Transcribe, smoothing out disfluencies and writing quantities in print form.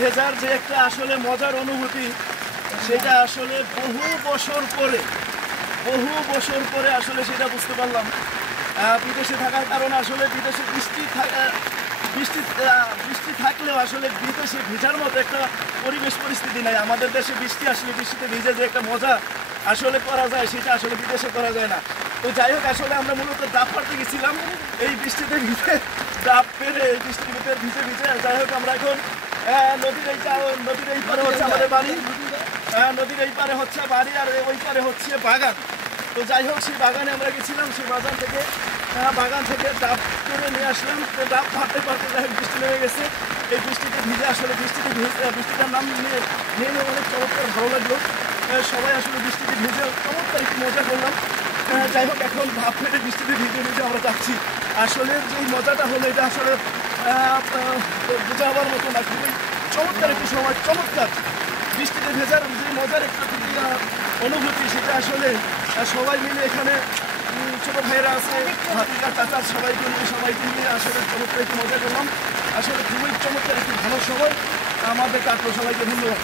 ভেজার যে একটা আসলে মজার অনুভূতি, সেটা আসলে বহু বছর পরে আসলে সেটা বুঝতে পারলাম। বিদেশে থাকার কারণে আসলে বিদেশে বৃষ্টি থাকলেও আসলে বিদেশে ভেজার মতো একটা পরিস্থিতি নাই। আমাদের দেশে বৃষ্টি আসলে বৃষ্টিতে ভিজে যে একটা মজা আসলে করা যায়, সেটা আসলে বিদেশে করা যায় না। তো যাই হোক, আসলে আমরা মূলত ডাব পাড়তে গেছিলাম এই বৃষ্টিতে ভিজে, ডাব পেরে এই বৃষ্টির ভিতরে ভিজে যাই হোক, আমরা এখন নদীর এই পারে হচ্ছে আমাদের বাড়ি, নদীর এই পারে হচ্ছে বাড়ি, আর ওই পারে হচ্ছে বাগান। তো যাই হোক, সেই বাগানে আমরা গেছিলাম, সেই বাগান থেকে ডাব করে নিয়ে আসলাম। তো ডাব পাড়তে যাই হোক, বৃষ্টি নেমে গেছে। এই বৃষ্টিতে ভিজে আসলে বৃষ্টিটার নাম নিয়ে অনেক চমৎকার ভালো লাগলো। সবাই আসলে বৃষ্টিতে ভিজে চমৎকার একটু মজা করলাম। যাই হোক, এখন ভাব ফেটে বৃষ্টিতে ভিজে আমরা যাচ্ছি। আসলে যে মজাটা হলো, এটা আসলে বোঝাবার মতো না। খুবই চমৎকার একটি সময়, চমৎকার বৃষ্টিতে ভেজার যে মজার একটা অনুভূতি, সেটা আসলে সবাই মিলে এখানে ছোটো ভাইয়েরা আছে, ভাতিজা চাচা, সবাইকে মিলে আসলে চমৎকার একটু মজা করলাম। আসলে খুবই চমৎকার একটি ভালো সময় আমাদের কাটলো। সবাইকে ধন্যবাদ।